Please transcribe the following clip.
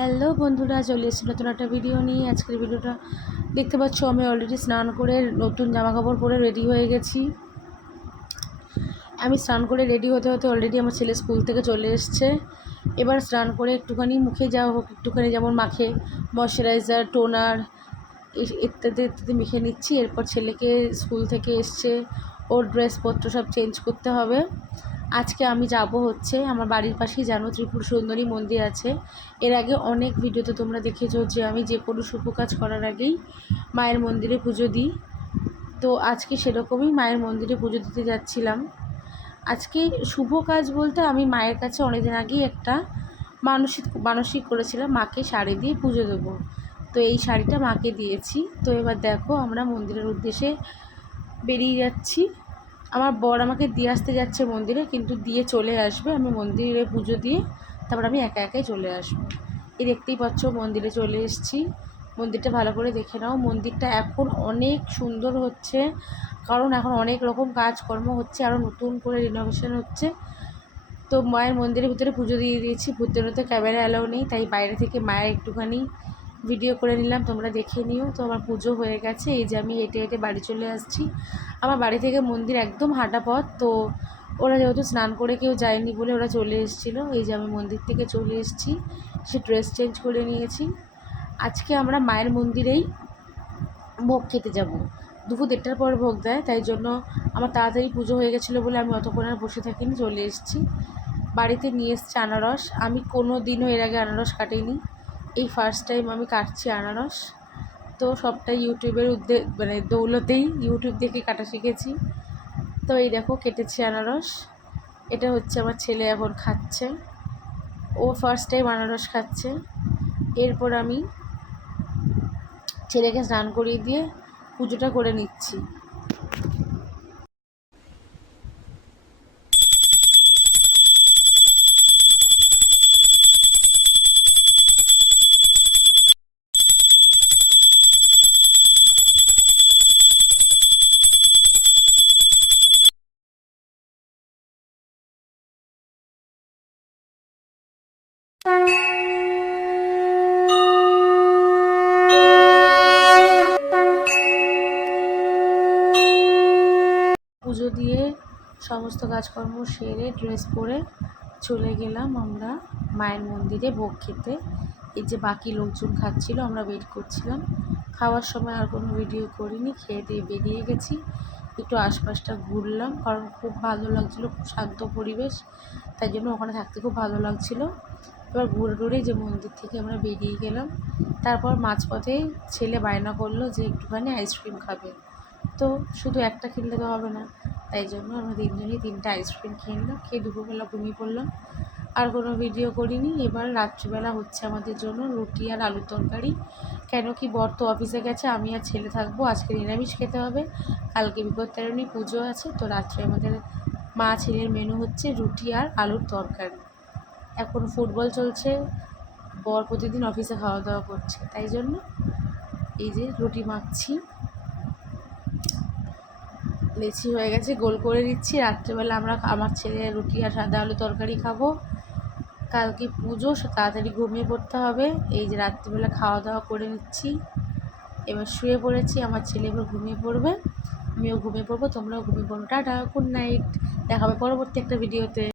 Hello বন্ধুরা, চলে এসেছি নতুন একটা ভিডিও নিয়ে। আজকের ভিডিওটা দেখতে পাচ্ছ, আমি অলরেডি স্নান করে নতুন জামা কাপড় পরে রেডি হয়ে গেছি। আমি স্নান করে রেডি হতে হতে অলরেডি আমার ছেলে স্কুল থেকে চলে এসছে। এবার স্নান করে একটুখানি মুখে যাওয়া হোক, একটুখানি যেমন মাখে ময়শ্চারাইজার, টোনার ইত্যাদি ইত্যাদি মেখে নিচ্ছি। এরপর ছেলেকে স্কুল থেকে এসছে, ওর ড্রেসপত্র সব চেঞ্জ করতে হবে। আজকে আমি যাব হচ্ছে আমার বাড়ির পাশেই জানো ত্রিপুর সুন্দরী মন্দির আছে। এর আগে অনেক ভিডিওতে তোমরা দেখেছো যে আমি যে কোনো শুভ কাজ করার আগেই মায়ের মন্দিরে পুজো দিই। তো আজকে সেরকমই মায়ের মন্দিরে পুজো দিতে যাচ্ছিলাম। আজকে শুভ কাজ বলতে আমি মায়ের কাছে অনেকদিন আগেই একটা মানসিক করেছিলাম, মাকে শাড়ি দিয়ে পুজো দেবো। তো এই শাড়িটা মাকে দিয়েছি। তো এবার দেখো আমরা মন্দিরের উদ্দেশ্যে বেরিয়ে যাচ্ছি। আমার বর আমাকে দিয়ে আসতে যাচ্ছে মন্দিরে, কিন্তু দিয়ে চলে আসবে। আমি মন্দিরে পুজো দিয়ে তারপর আমি একা একাই চলে আসবো। এই দেখতেই পাচ্ছ মন্দিরে চলে এসেছি। মন্দিরটা ভালো করে দেখে নাও। মন্দিরটা এখন অনেক সুন্দর হচ্ছে, কারণ এখন অনেক রকম কাজকর্ম হচ্ছে, আরও নতুন করে রিনোভেশন হচ্ছে। তো মায়ের মন্দিরের ভিতরে পুজো দিয়ে দিয়েছি। ভিতরে তো ক্যামেরা অ্যালাউ নেই, তাই বাইরে থেকে মায়ের একটুখানি ভিডিও করে নিলাম, তোমরা দেখে নিও। তো আমার পুজো হয়ে গেছে। এই যে আমি হেঁটে হেঁটে বাড়ি চলে আসছি। আমার বাড়ি থেকে মন্দির একদম হাঁটা পথ। তো ওরা যেহেতু স্নান করে কেউ যায়নি বলে ওরা চলে এসেছিলো। এই যে আমি মন্দির থেকে চলে এসেছি, সে ড্রেস চেঞ্জ করে নিয়েছি। আজকে আমরা মায়ের মন্দিরেই ভোগ খেতে যাব। দুপুর 1:30টার পর ভোগ দেয়, তাই জন্য আমার তাড়াতাড়ি পুজো হয়ে গেছিলো বলে আমি অতক্ষণ আর বসে থাকিনি, চলে এসেছি। বাড়িতে নিয়ে এসেছি আনারস। আমি কোনো দিনও এর আগে আনারস কাটিনি, এই ফার্স্ট টাইম আমি কাটছি আনারস। তো সবটাই ইউটিউবের দৌলতেই, ইউটিউব দেখে কাটা শিখেছি। তো এই দেখো কেটেছি আনারস। এটা হচ্ছে আমার ছেলে এখন খাচ্ছে, ও ফার্স্ট টাইম আনারস খাচ্ছে। এরপর আমি ছেলেকে স্নান করিয়ে দিয়ে পুজোটা করে নিচ্ছি। পুজো দিয়ে সমস্ত কাজকর্ম সেরে ড্রেস পরে চলে গেলাম আমরা মায়ের মন্দিরে ভোগ খেতে। এই যে বাকি লোকজন খাচ্ছিল, আমরা ওয়েট করছিলাম। খাওয়ার সময় আর কোনো ভিডিও করিনি, খেয়ে দিয়ে বেরিয়ে গেছি। একটু আশপাশটা ঘুরলাম, কারণ খুব ভালো লাগছিলো, খুব শান্ত পরিবেশ, তাই জন্য ওখানে থাকতে খুব ভালো লাগছিলো। এবার ঘুরে ঘুরে যে মন্দির থেকে আমরা বেরিয়ে গেলাম। তারপর মাঝপথে ছেলে বায়না করলো যে একটুখানি আইসক্রিম খাবে। তো শুধু একটা কিনলে তো হবে না, তাই জন্য আমরা তিনজনই 3টা আইসক্রিম খেয়ে নিলাম। খেয়ে দুপুরবেলা ঘুমিয়ে পড়লাম, আর কোনো ভিডিও করিনি। এবার রাত্রিবেলা হচ্ছে আমাদের জন্য রুটি আর আলুর তরকারি। কেন কি বর তো অফিসে গেছে, আমি আর ছেলে থাকবো। আজকে নিরামিষ খেতে হবে, কালকে বিপত্তারিণী পুজো আছে। তো রাত্রে আমাদের মা ছেলের মেনু হচ্ছে রুটি আর আলুর তরকারি। এখন ফুটবল চলছে, বর প্রতিদিন অফিসে খাওয়া দাওয়া করছে, তাই জন্য এই যে রুটি মাখছি। লেচি হয়ে গেছে, গোল করে দিচ্ছি। রাত্রেবেলা আমরা আমার ছেলে রুটি আর সাদা আলু তরকারি খাবো। কালকে পুজো, তাড়াতাড়ি ঘুমিয়ে পড়তে হবে। এই যে রাত্রিবেলা খাওয়া দাওয়া করে নিচ্ছি, এবার শুয়ে পড়েছি। আমার ছেলে এবার ঘুমিয়ে পড়বে, আমিও ঘুমিয়ে পড়বো, তোমরাও ঘুমিয়ে পড়বো। টাটা, গুড নাইট, দেখা হবে পরবর্তী একটা ভিডিওতে।